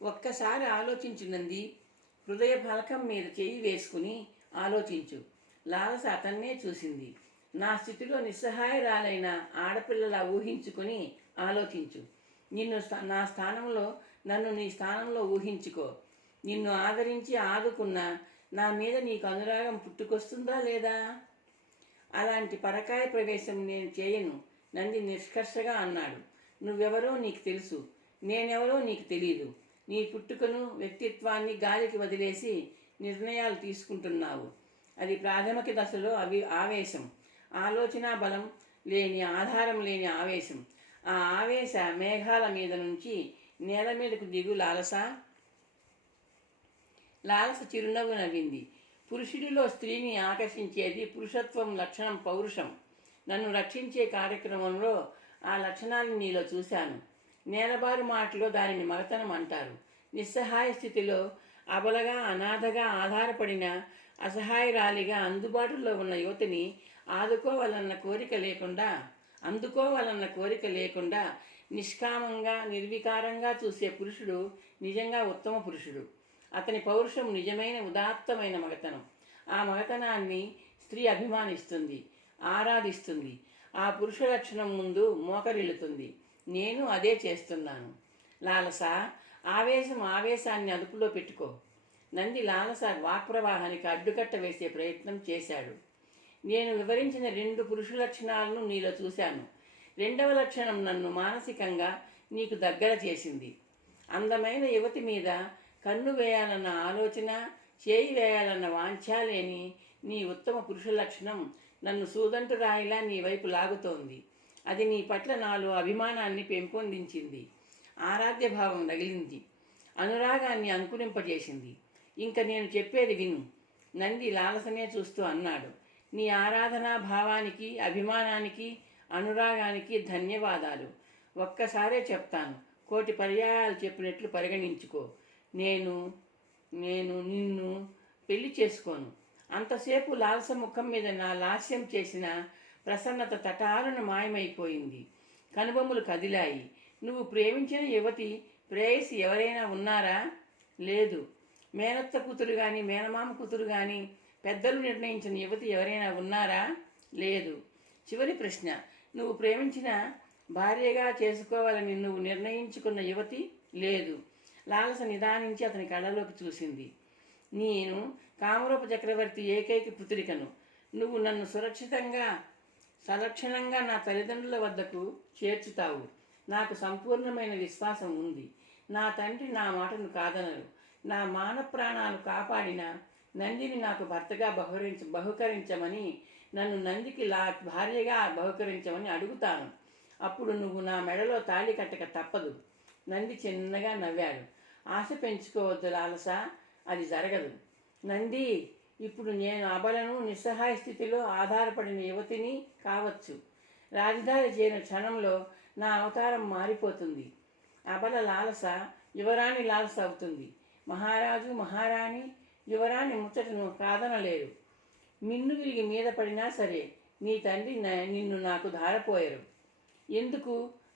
ఒక్కసారి ఆలోచించు నంది. హృదయ ఫలకం మీద చెయ్యి వేసుకుని ఆలోచించు. లాలస అతన్నే చూసింది. నా స్థితిలో నిస్సహాయరాలైన ఆడపిల్లలా ఊహించుకొని ఆలోచించు. నా స్థానంలో, నన్ను నీ స్థానంలో ఊహించుకో. నిన్ను ఆదరించి ఆదుకున్న నా మీద నీకు అనురాగం పుట్టుకొస్తుందా లేదా? అలాంటి పరకాయ ప్రవేశం నేను చేయను, నంది నిష్కర్షగా అన్నాడు. నువ్వెవరో నీకు తెలుసు, నేనెవరో నీకు తెలీదు. నీ పుట్టుకను, వ్యక్తిత్వాన్ని గాలికి వదిలేసి నిర్ణయాలు తీసుకుంటున్నావు. అది ప్రాథమిక దశలో ఆవేశం, ఆలోచన బలం లేని, ఆధారం లేని ఆవేశం. ఆ ఆవేశ మేఘాల మీద నుంచి నేల మీదకు దిగు లాలస. లాలస చిరునవ్వు నవ్వింది. పురుషుడిలో స్త్రీని ఆకర్షించేది పురుషత్వం లక్షణం, పౌరుషం. నన్ను రక్షించే కార్యక్రమంలో ఆ లక్షణాలను నీలో చూశాను. నేలబారు మాటలో దానిని మగతనం అంటారు. నిస్సహాయ స్థితిలో, అబలగా, అనాథగా ఆధారపడిన అసహాయరాలిగా అందుబాటులో ఉన్న యువతిని అందుకోవాలన్న కోరిక లేకుండా నిష్కామంగా, నిర్వికారంగా చూసే పురుషుడు నిజంగా ఉత్తమ పురుషుడు. అతని పౌరుషం నిజమైన ఉదాత్తమైన మగతనం. ఆ మగతనాన్ని స్త్రీ అభిమానిస్తుంది, ఆరాధిస్తుంది. ఆ పురుష లక్షణం ముందు మోకరిల్లుతుంది. నేను అదే చేస్తున్నాను. లాలస, ఆవేశాన్ని అదుపులో పెట్టుకో. నంది లాలస వాక్ప్రవాహానికి అడ్డుకట్ట వేసే ప్రయత్నం చేశాడు. నేను వివరించిన 2 పురుష లక్షణాలను నీలో చూశాను. 2వ లక్షణం నన్ను మానసికంగా నీకు దగ్గర చేసింది. అందమైన యువతి మీద కన్ను వేయాలన్న ఆలోచన, చేయి వేయాలన్న వాంఛ లేని నీ ఉత్తమ పురుష లక్షణం నన్ను సూదంటు రాయిలా నీ వైపు లాగుతోంది. అది నీ పట్ల నాలో అభిమానాన్ని పెంపొందించింది, ఆరాధ్య భావం రగిలింది, అనురాగాన్ని అంకురింపజేసింది. ఇంక నేను చెప్పేది విను, నంది లాలసనే చూస్తూ అన్నాడు. నీ ఆరాధనా భావానికి, అభిమానానికి, అనురాగానికి ధన్యవాదాలు. ఒక్కసారే చెప్తాను, 1,000 పర్యాయాలు చెప్పినట్లు పరిగణించుకో. నేను నిన్ను పెళ్లి చేసుకోను. అంతసేపు లాలస ముఖం మీద నా లాస్యం చేసిన ప్రసన్నత తటారున మాయమైపోయింది. కనుబొమ్మలు కదిలాయి. నువ్వు ప్రేమించిన యువతి, ప్రేయసి ఎవరైనా ఉన్నారా? లేదు. మేనత్త కూతురు కానీ, మేనమామ కూతురు కానీ, పెద్దలు నిర్ణయించిన యువతి ఎవరైనా ఉన్నారా? లేదు. చివరి ప్రశ్న, నువ్వు ప్రేమించిన, భార్యగా చేసుకోవాలని నువ్వు నిర్ణయించుకున్న యువతి? లేదు. లాలస నిదానించి అతని కళ్ళలోకి చూసింది. నేను కామరూప చక్రవర్తి ఏకైక పుత్రికను. నువ్వు నన్ను సురక్షితంగా, సలక్షణంగా నా తల్లిదండ్రుల వద్దకు చేర్చుతావు. నాకు సంపూర్ణమైన విశ్వాసం ఉంది. నా తండ్రి నా మాటను కాదనరు. నా మాన ప్రాణాలు కాపాడిన నందిని నాకు భర్తగా బహుకరించమని, నన్ను నందికి భార్యగా బహుకరించమని అడుగుతాను. అప్పుడు నువ్వు నా మెడలో తాళి కట్టక తప్పదు. నంది చిన్నగా నవ్వాడు. ఆశ పెంచుకోవద్దు లాలస, అది జరగదు. నంది, ఇప్పుడు నేను అబలను, నిస్సహాయ స్థితిలో ఆధారపడిన యువతిని కావచ్చు. రాజధాని చేరిన క్షణంలో నా అవతారం మారిపోతుంది. అబల లాలస యువరాణి లాలస అవుతుంది. మహారాజు, మహారాణి, యువరాణి ముచ్చటను కాదనలేరు. మిన్ను విరిగి మీద పడినా సరే నీ తండ్రి నిన్ను నాకు ధారపోయారు. ఎందుకు?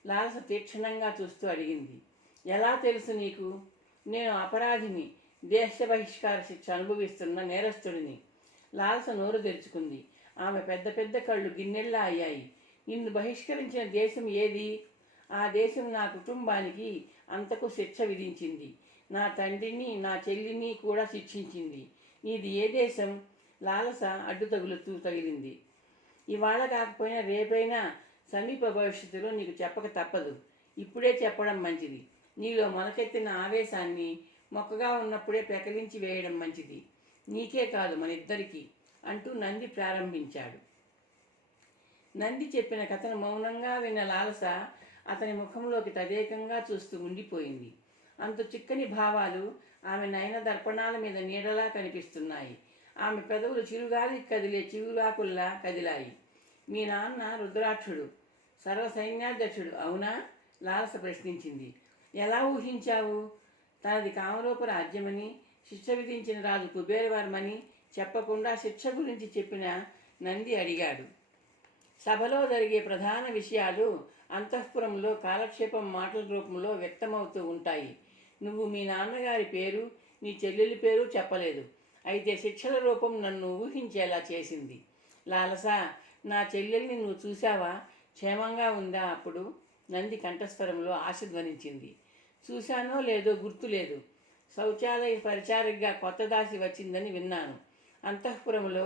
లాలస తీక్షణంగా చూస్తూ అడిగింది. ఎలా తెలుసు నీకు? నేను అపరాధిని, దేశ బహిష్కార శిక్ష అనుభవిస్తున్న నేరస్తుడిని. లాలస నోరు తెరుచుకుంది. ఆమె పెద్ద పెద్ద కళ్ళు గిన్నెల్లా అయ్యాయి. నిన్ను బహిష్కరించిన దేశం ఏది? ఆ దేశం నా కుటుంబానికి అంతకు శిక్ష విధించింది. నా తండ్రిని, నా చెల్లిని కూడా శిక్షించింది. నీది ఏ దేశం? లాలస అడ్డు తగిలింది. ఇవాళ కాకపోయినా రేపైనా సమీప భవిష్యత్తులో నీకు చెప్పక తప్పదు. ఇప్పుడే చెప్పడం మంచిది. నీలో మొలకెత్తిన ఆవేశాన్ని మొక్కగా ఉన్నప్పుడే పెకలించి వేయడం మంచిది. నీకే కాదు, మన ఇద్దరికీ అంటూ నంది ప్రారంభించాడు. నంది చెప్పిన కథను మౌనంగా విన్న లాలస అతని ముఖంలోకి తదేకంగా చూస్తూ ఉండిపోయింది. అంత చిక్కని భావాలు ఆమె నయన దర్పణాల మీద నీడలా కనిపిస్తున్నాయి. ఆమె పెదవులు చిరుగాలి కదిలే చిగురాకుల్లా కదిలాయి. మీ నాన్న రుద్రాక్షుడు, సర్వసైన్యాధ్యక్షుడు అవునా? లాలస ప్రశ్నించింది. ఎలా ఊహించావు? తనది కామరూప రాజ్యమని, శిక్ష విధించిన రాజు కుబేరవర్మని చెప్పకుండా శిక్ష గురించి చెప్పిన నంది అడిగాడు. సభలో జరిగే ప్రధాన విషయాలు అంతఃపురంలో కాలక్షేపం మాటల రూపంలో వ్యక్తమవుతూ ఉంటాయి. నువ్వు మీ నాన్నగారి పేరు, నీ చెల్లెలి పేరు చెప్పలేదు. అయితే శిక్షల రూపం నన్ను ఊహించేలా చేసింది. లాలస, నా చెల్లెల్ని నువ్వు చూశావా? క్షేమంగా ఉందా అప్పుడు? నంది కంఠస్వరంలో ఆశ ధ్వనించింది. చూశానో లేదో గుర్తులేదు. శౌచాలయ పరిచారికగా కొత్త దాసి వచ్చిందని విన్నాను. అంతఃపురంలో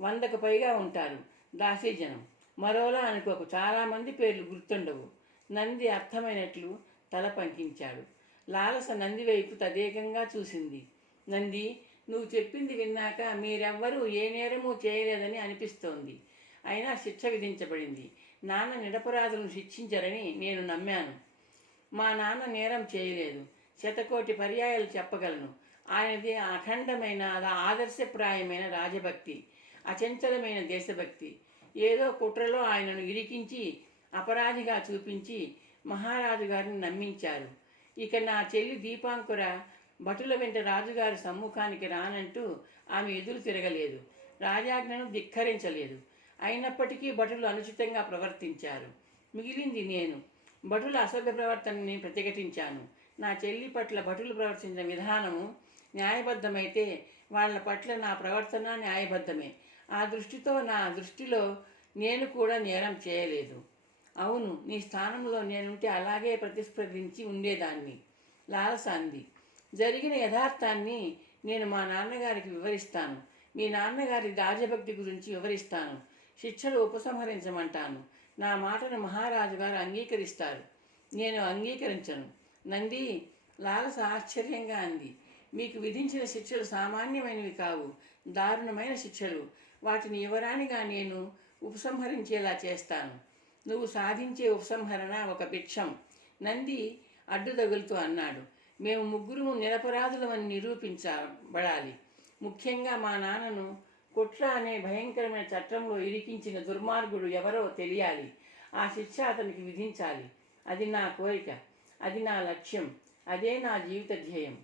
100కు పైగా ఉంటారు దాసీజనం. మరోలా అనుకోకు, చాలామంది పేర్లు గుర్తుండవు. నంది అర్థమైనట్లు తల పంకించాడు. లాలస నంది వైపు తదేకంగా చూసింది. నంది, నువ్వు చెప్పింది విన్నాక మీరెవ్వరూ ఏ నేరమూ చేయలేదని అనిపిస్తోంది. అయినా శిక్ష విధించబడింది. నాన్న నిరపరాధులను శిక్షించరని నేను నమ్మాను. మా నాన్న నేరం చేయలేదు. శతకోటి పర్యాయాలు చెప్పగలను. ఆయనది అఖండమైన ఆదర్శప్రాయమైన రాజభక్తి, అచంచలమైన దేశభక్తి. ఏదో కుట్రలో ఆయనను ఇరికించి అపరాధిగా చూపించి మహారాజు గారిని నమ్మించారు. ఇక నా చెల్లి దీపాంకుర భటుల వెంట రాజుగారి సమ్ముఖానికి రానంటూ ఆమె ఎదురు తిరగలేదు. రాజాజ్ఞను ధిక్కరించలేదు. అయినప్పటికీ భటులు అనుచితంగా ప్రవర్తించారు. మిగిలింది నేను. భటుల అసభ్య ప్రవర్తనని ప్రతిఘటించాను. నా చెల్లి పట్ల భటులు ప్రవర్తించిన విధానము న్యాయబద్ధమైతే వాళ్ళ పట్ల నా ప్రవర్తన న్యాయబద్ధమే. ఆ దృష్టిలో నేను కూడా నేరం చేయలేదు. అవును, నీ స్థానంలో నేనుంటే అలాగే ప్రతిస్పందించి ఉండేదాన్ని. లాలస అంది. జరిగిన యథార్థాన్ని నేను మా నాన్నగారికి వివరిస్తాను. మీ నాన్నగారి రాజభక్తి గురించి వివరిస్తాను. శిక్షలు ఉపసంహరించమంటాను. నా మాటను మహారాజు గారు అంగీకరిస్తారు. నేను అంగీకరించను. నంది, లాలస ఆశ్చర్యంగా అంది. మీకు విధించిన శిక్షలు సామాన్యమైనవి కావు, దారుణమైన శిక్షలు. వాటిని యువరాణిగా నేను ఉపసంహరించేలా చేస్తాను. నువ్వు సాధించే ఉపసంహరణ ఒక భిక్షం. నంది అడ్డుతగులుతూ అన్నాడు. మేము ముగ్గురు నిరపరాధులమని నిరూపించబడాలి. ముఖ్యంగా మా నాన్నను కుట్ర అనే భయంకరమైన చట్టంలో ఇరికించిన దుర్మార్గుడు ఎవరో తెలియాలి. ఆ శిక్ష అతనికి విధించాలి. అది నా కోరిక, అది నా లక్ష్యం, అదే నా జీవిత ధ్యేయం.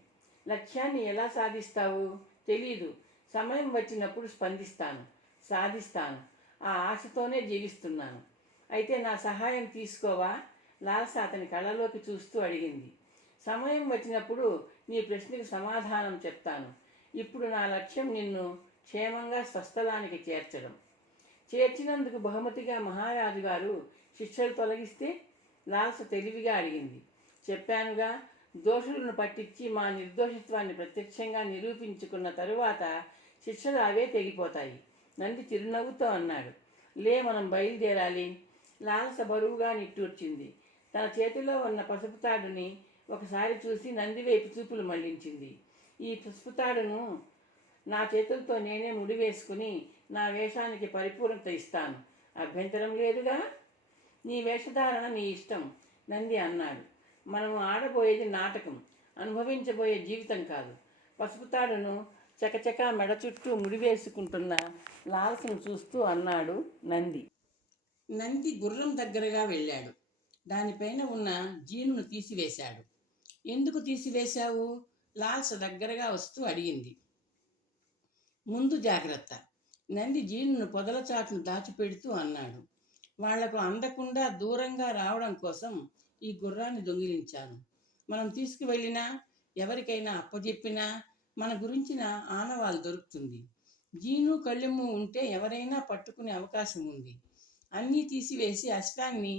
లక్ష్యాన్ని ఎలా సాధిస్తావు? తెలీదు. సమయం వచ్చినప్పుడు స్పందిస్తాను, సాధిస్తాను. ఆ ఆశతోనే జీవిస్తున్నాను. అయితే నా సహాయం తీసుకోవా? లాలస అతని కళ్ళలోకి చూస్తూ అడిగింది. సమయం వచ్చినప్పుడు నీ ప్రశ్నకు సమాధానం చెప్తాను. ఇప్పుడు నా లక్ష్యం నిన్ను క్షేమంగా స్వస్థలానికి చేర్చడం. చేర్చినందుకు బహుమతిగా మహారాజు గారు శిక్షలు తొలగిస్తే? లాలస తెలివిగా అడిగింది. చెప్పానుగా, దోషులను పట్టించి మా నిర్దోషిత్వాన్ని ప్రత్యక్షంగా నిరూపించుకున్న తరువాత శిక్షలు అవే తెగిపోతాయి. నంది చిరునవ్వుతో అన్నాడు. మనం బయలుదేరాలి. లాలస బరువుగా నిట్టూర్చింది. తన చేతిలో ఉన్న పసుపు తాడుని ఒకసారి చూసి నంది వైపు చూపులు మళ్లించింది. ఈ పసుపు తాడును నా చేతులతో నేనే ముడివేసుకుని నా వేషానికి పరిపూర్ణత ఇస్తాను. అభ్యంతరం లేదుగా? నీ వేషధారణ నీ ఇష్టం, నంది అన్నాడు. మనము ఆడబోయేది నాటకం, అనుభవించబోయే జీవితం కాదు. పసుపు తాడును చకచకా మెడ చుట్టూ ముడివేసుకుంటున్న లాలసను చూస్తూ అన్నాడు నంది. నంది గుర్రం దగ్గరగా వెళ్ళాడు. దానిపైన ఉన్న జీనును తీసివేశాడు. ఎందుకు తీసివేశావు? లాలస దగ్గరగా వస్తూ అడిగింది. ముందు జాగ్రత్త. నంది జీనును పొదల చాటును దాచిపెడుతూ అన్నాడు. వాళ్లకు అందకుండా దూరంగా రావడం కోసం ఈ గుర్రాన్ని దొంగిలించాను. మనం తీసుకువెళ్ళినా, ఎవరికైనా అప్పజెప్పినా మన గురించిన ఆనవాలు దొరుకుతుంది. జీను కళ్ళెమ్ము ఉంటే ఎవరైనా పట్టుకునే అవకాశం ఉంది. అన్నీ తీసివేసి అశ్వాన్ని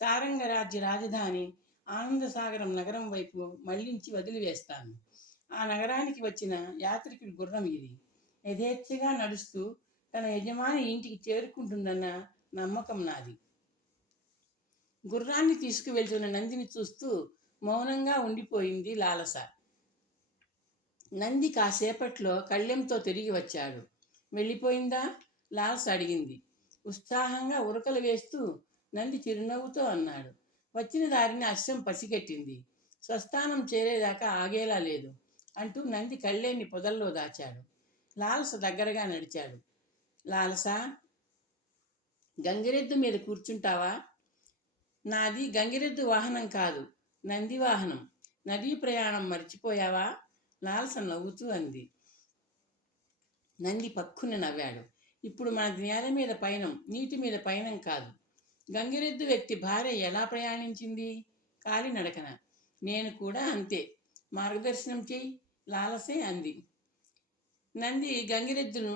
సారంగరాజ్య రాజధాని ఆనందసాగరం నగరం వైపు మళ్లించి వదిలివేస్తాను. ఆ నగరానికి వచ్చిన యాత్రికుడి గుర్రం ఇది. యథేచ్ఛగా నడుస్తూ తన యజమాని ఇంటికి చేరుకుంటుందన్న నమ్మకం నాది. గుర్రాన్ని తీసుకువెళ్తున్న నందిని చూస్తూ మౌనంగా ఉండిపోయింది లాలస. నంది కాసేపట్లో కళ్ళెంతో తిరిగి వచ్చాడు. వెళ్ళిపోయిందా? లాలస అడిగింది. ఉత్సాహంగా ఉరకలు వేస్తూ నంది చిరునవ్వుతో అన్నాడు. వచ్చిన దారిని అశ్వం పసిగట్టింది. స్వస్థానం చేరేదాకా ఆగేలా లేదు అంటూ నంది కళ్ళేని పొదల్లో దాచాడు. లాలస దగ్గరగా నడిచాడు. లాలస, గంగిరెద్దు మీద కూర్చుంటావా? నాది గంగిరెద్దు వాహనం కాదు, నంది వాహనం. నదీ ప్రయాణం మర్చిపోయావా? లాలస నవ్వుతూ అంది. నంది పక్కున నవ్వాడు. ఇప్పుడు మన నేల మీద పయనం, నీటి మీద పయనం కాదు. గంగిరెద్దు వ్యక్తి భార్య ఎలా ప్రయాణించింది? కాలినడకన. నేను కూడా అంతే. మార్గదర్శనం చేయి లాలసే అంది. నంది గంగిరెద్దును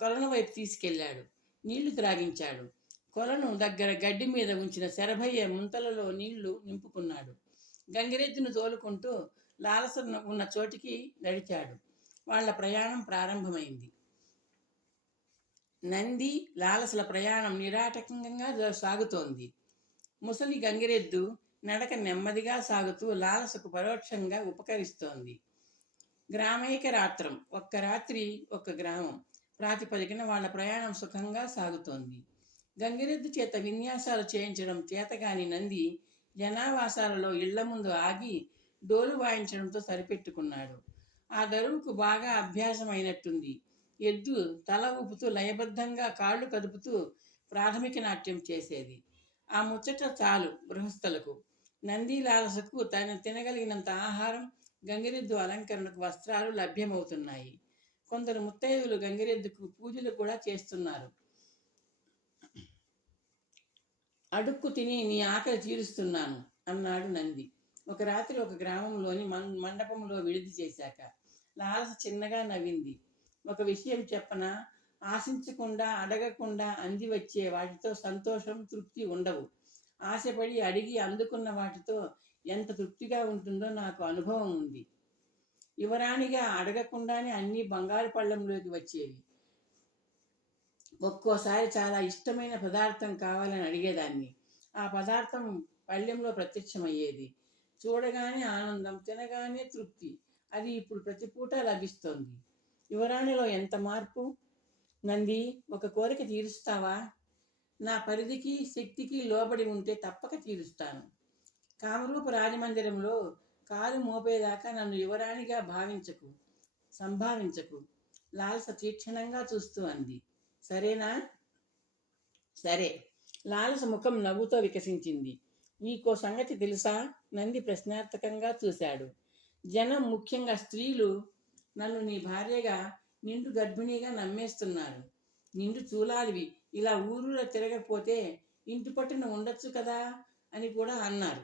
కొలను వైపు తీసుకెళ్లాడు. నీళ్లు త్రాగించాడు. కొలను దగ్గర గడ్డి మీద ఉంచిన శరభయ్య ముంతలలో నీళ్లు నింపుకున్నాడు. గంగిరెద్దును తోలుకుంటూ లాలస ఉన్న చోటికి నడిచాడు. వాళ్ళ ప్రయాణం ప్రారంభమైంది. నంది లాలసల ప్రయాణం నిరాటకంగా సాగుతోంది. ముసలి గంగిరెద్దు నడక నెమ్మదిగా సాగుతూ లాలసకు పరోక్షంగా ఉపకరిస్తోంది. గ్రామైక రాత్రం, ఒక్క రాత్రి ఒక్క గ్రామం ప్రాతిపదికన వాళ్ళ ప్రయాణం సుఖంగా సాగుతోంది. గంగిరెద్దు చేత విన్యాసాలు చేయించడం చేతగాని నంది జనావాసాలలో ఇళ్ల ముందు ఆగి డోలు వాయించడంతో సరిపెట్టుకున్నాడు. ఆ దరువుకు బాగా అభ్యాసమైనట్టుంది. ఎద్దు తల ఊపుతూ లయబద్ధంగా కాళ్ళు కదుపుతూ ప్రాథమిక నాట్యం చేసేది. ఆ ముచ్చట చాలు గృహస్థులకు. నంది లాలసకు తినగలిగినంత ఆహారం, గంగిరెద్దు అలంకరణకు వస్త్రాలు లభ్యమవుతున్నాయి. కొందరు ముత్తైదులు గంగిరెద్దుకు పూజలు కూడా చేస్తున్నారు. అడుక్కు తిని నీ ఆకలి తీరుస్తున్నాను అన్నాడు నంది. ఒక రాత్రి ఒక గ్రామంలోని మండపంలో విడిది చేశాక లాలస చిన్నగా నవ్వింది. ఒక విషయం చెప్పనా, ఆశించకుండా అడగకుండా అంది వచ్చే వాటితో సంతోషం, తృప్తి ఉండవు. ఆశపడి అడిగి అందుకున్న వాటితో ఎంత తృప్తిగా ఉంటుందో నాకు అనుభవం ఉంది. యువరాణిగా అడగకుండానే అన్నీ బంగారు పళ్ళంలోకి వచ్చేవి. ఒక్కోసారి చాలా ఇష్టమైన పదార్థం కావాలని అడిగేదాన్ని. ఆ పదార్థం పళ్ళెంలో ప్రత్యక్షమయ్యేది. చూడగానే ఆనందం, తినగానే తృప్తి. అది ఇప్పుడు ప్రతి పూట లభిస్తోంది. యువరాణిలో ఎంత మార్పు! నంది, ఒక కోరిక తీరుస్తావా? నా పరిధికి శక్తికి లోబడి ఉంటే తప్పక తీరుస్తాను. కామరూప రాజమందిరంలో కాలు మోపేదాకా నన్ను యువరాణిగా సంభావించకు లాలస తీక్షణంగా చూస్తూ అంది. సరేనా? సరే. లాలస ముఖం నవ్వుతో వికసించింది. నీకో సంగతి తెలుసా? నంది ప్రశ్నార్థకంగా చూశాడు. జనం, ముఖ్యంగా స్త్రీలు, నన్ను నీ భార్యగా నిండు గర్భిణీగా నమ్మేస్తున్నారు. నిండు చూలాలివి, ఇలా ఊరూర తిరగకపోతే ఇంటి పట్టున ఉండొచ్చు కదా అని కూడా అన్నారు.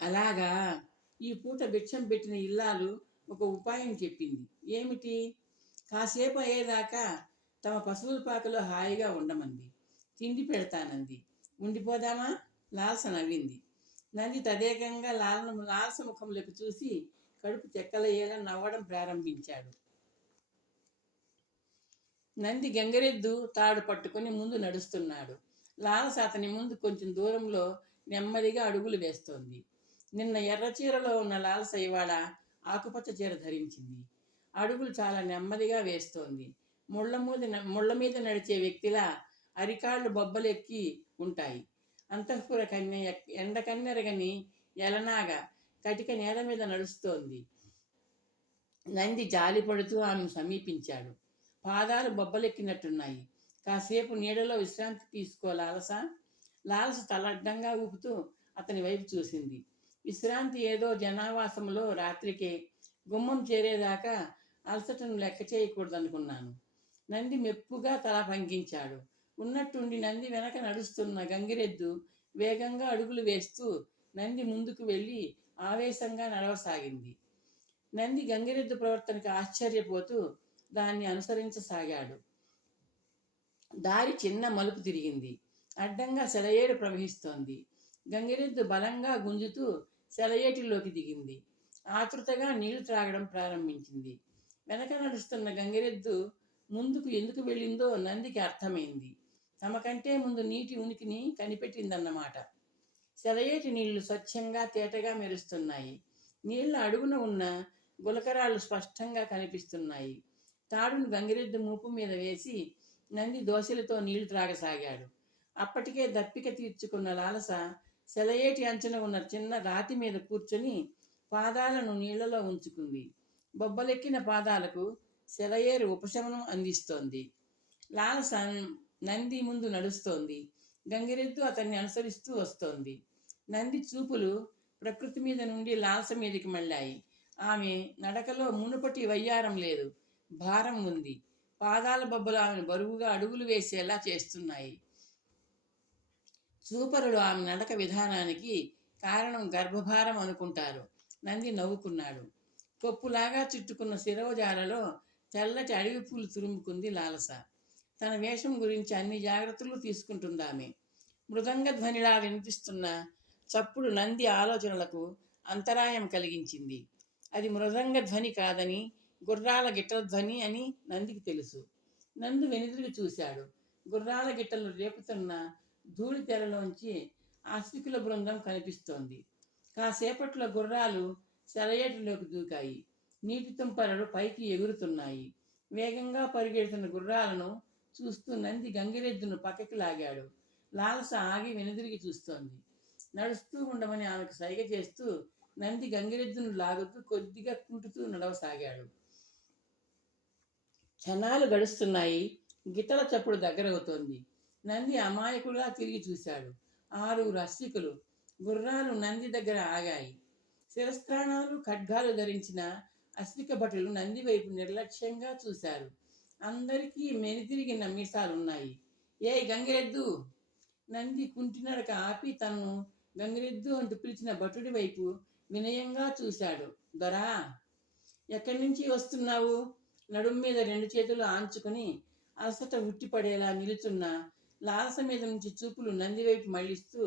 అలాగా? ఈ పూట భిక్షం పెట్టిన ఇల్లాలు ఒక ఉపాయం చెప్పింది. ఏమిటి? కాసేపు అయ్యేదాకా తమ పశువుల పాకలో హాయిగా ఉండమంది. తిండి పెడతానంది. ఉండిపోదామా? లాలస నవ్వింది. నంది తదేకంగా లాలస ముఖంలోకి చూసి కడుపు చెక్కలయ్యేలా నవ్వడం ప్రారంభించాడు. నంది గంగిరెద్దు తాడు పట్టుకుని ముందు నడుస్తున్నాడు. లాలస అతని ముందు కొంచెం దూరంలో నెమ్మదిగా అడుగులు వేస్తోంది. నిన్న ఎర్ర చీరలో ఉన్న లాలస ఇవాళ ఆకుపచ్చ చీర ధరించింది. అడుగులు చాలా నెమ్మదిగా వేస్తోంది. ముళ్ళ మీద నడిచే వ్యక్తిలా అరికాళ్ళు బొబ్బలెక్కి ఉంటాయి. అంతఃపుర కన్య ఎండకన్నెరగని ఎలనాగా కటిక నేల మీద నడుస్తోంది. నంది జాలిపడుతూ ఆమెను సమీపించాడు. పాదాలు బొబ్బలెక్కినట్టున్నాయి. కాసేపు నీడలో విశ్రాంతి తీసుకో లాలస. లాలస తలడ్డంగా ఊపుతూ అతని వైపు చూసింది. విశ్రాంతి ఏదో జనావాసంలో రాత్రికే. గుమ్మం చేరేదాకా అలసటను లెక్క చేయకూడదనుకున్నాను. నంది మెప్పుగా తల పంకించాడు. ఉన్నట్టుండి నంది వెనక నడుస్తున్న గంగిరెద్దు వేగంగా అడుగులు వేస్తూ నంది ముందుకు వెళ్ళి ఆవేశంగా నడవసాగింది. నంది గంగిరెద్దు ప్రవర్తనకు ఆశ్చర్యపోతూ దాన్ని అనుసరించసాగాడు. దారి చిన్న మలుపు తిరిగింది. అడ్డంగా సెలయేరు ప్రవహిస్తోంది. గంగిరెద్దు బలంగా గుంజుతూ సెలయేటిలోకి దిగింది. ఆతృతగా నీళ్లు త్రాగడం ప్రారంభించింది. వెనక నడుస్తున్న గంగిరెద్దు ముందుకు ఎందుకు వెళ్ళిందో నందికి అర్థమైంది. తమ కంటే ముందు నీటి ఉనికిని కనిపెట్టిందన్నమాట. సెలయేటి నీళ్లు స్వచ్ఛంగా తేటగా మెరుస్తున్నాయి. నీళ్ల అడుగున ఉన్న గులకరాళ్ళు స్పష్టంగా కనిపిస్తున్నాయి. తాడును గంగిరెద్దు మూపు మీద వేసి నంది దోశలతో నీళ్లు త్రాగసాగాడు. అప్పటికే దప్పిక తీర్చుకున్న లాలస సెలయేటి అంచున ఉన్న చిన్న రాతి మీద కూర్చొని పాదాలను నీళ్లలో ఉంచుకుంది. బొబ్బలెక్కిన పాదాలకు సెలయేరు ఉపశమనం అందిస్తోంది. లాలస నంది ముందు నడుస్తోంది. గంగిరెద్దు అతన్ని అనుసరిస్తూ వస్తోంది. నంది చూపులు ప్రకృతి మీద నుండి లాలస మీదకి మళ్ళాయి. ఆమె నడకలో మునుపటి వయ్యారం లేదు, భారం ఉంది. పాదాల బొబ్బలు ఆమెను బరువుగా అడుగులు వేసేలా చేస్తున్నాయి. చూపరులు ఆమె నడక విధానానికి కారణం గర్భభారం అనుకుంటారు. నంది నవ్వుకున్నాడు. కొప్పులాగా చుట్టుకున్న శిరోజాలలో తెల్లటి అడవి పూలు తురుముకుంది లాలస. తన వేషం గురించి అన్ని జాగ్రత్తలు తీసుకుంటుందామె. మృదంగ ధ్వనిలా వినిపిస్తున్న చప్పుడు నంది ఆలోచనలకు అంతరాయం కలిగించింది. అది మృదంగ ధ్వని కాదని, గుర్రాల గిట్టల ధ్వని అని నందికి తెలుసు. నందు వెనుదిరిగి చూశాడు. గుర్రాల గిట్టలు రేపుతున్న ధూళి తెరలోంచి ఆస్తికుల బృందం కనిపిస్తోంది. కాసేపట్లో గుర్రాలు సెలయేటిలోకి దూకాయి. నీటి తుంపరలు పైకి ఎగురుతున్నాయి. వేగంగా పరిగెడుతున్న గుర్రాలను చూస్తూ నంది గంగిరెద్దును పక్కకి లాగాడు. లాలస ఆగి వెనుదిరిగి చూస్తోంది. నడుస్తూ ఉండమని ఆమెకు సైగ చేస్తూ నంది గంగిరెద్దును లాగుతూ కొద్దిగా కుంటుతూ నడవసాగాడు. క్షణాలు గడుస్తున్నాయి. గిట్టల చప్పుడు దగ్గరవుతోంది. నంది అమాయకుడుగా తిరిగి చూశాడు. 6 అశ్వికులు గుర్రాలు నంది దగ్గర ఆగాయి. శిరస్త్రాణాలు ఖడ్గాలు ధరించిన అశ్విక భటులు నంది వైపు నిర్లక్ష్యంగా చూశారు. అందరికీ మెలితిరిగిన మీసాలున్నాయి. ఏయ్ గంగిరెద్దు! నంది కుంటినడక ఆపి తనను గంగిరెద్దు అంటూ పిలిచిన భటుడి వైపు వినయంగా చూశాడు. దొరా, ఎక్కడి నుంచి వస్తున్నావు? నడుం మీద 2 చేతులు ఆంచుకుని అలసట ఉట్టిపడేలా నిలుచున్న లాలస మీద నుంచి చూపులు నంది వైపు మళ్ళిస్తూ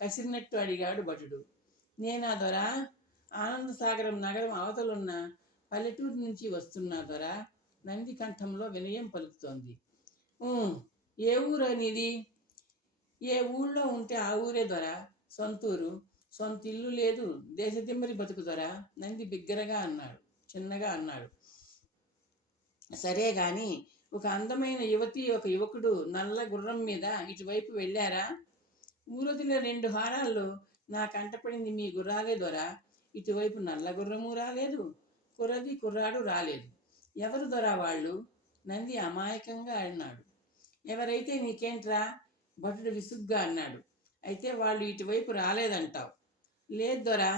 కసిరినట్టు అడిగాడు భటుడు. నేనా దొరా? ఆనందసాగరం నగరం అవతలున్న పల్లెటూరు నుంచి వస్తున్నా దొరా. నంది కంఠంలో వినయం పలుకుతోంది. ఏ ఊరు అనేది? ఏ ఊళ్ళో ఉంటే ఆ ఊరే దొరా. సొంతూరు. సొంత ఇల్లు లేదు, దేశదిమ్మరి బతుకు దొరా. నంది బిగ్గరగా అన్నాడు, చిన్నగా అన్నాడు. సరే గాని ఒక అందమైన యువతి, ఒక యువకుడు నల్ల గుర్రం మీద ఇటువైపు వెళ్ళారా? ఊరొదిన 2 హారాల్లో నా కంటపడింది మీ గుర్రాలే దొరా. ఇటువైపు నల్ల గుర్రము రాలేదు, కుర్రది కుర్రాడు రాలేదు. ఎవరు దొరా వాళ్ళు? నంది అమాయకంగా అన్నాడు. ఎవరైతే నీకేంట్రా? భటుడు విసుగ్గా అన్నాడు. అయితే వాళ్ళు ఇటువైపు రాలేదంటావు? లేదు దొరా,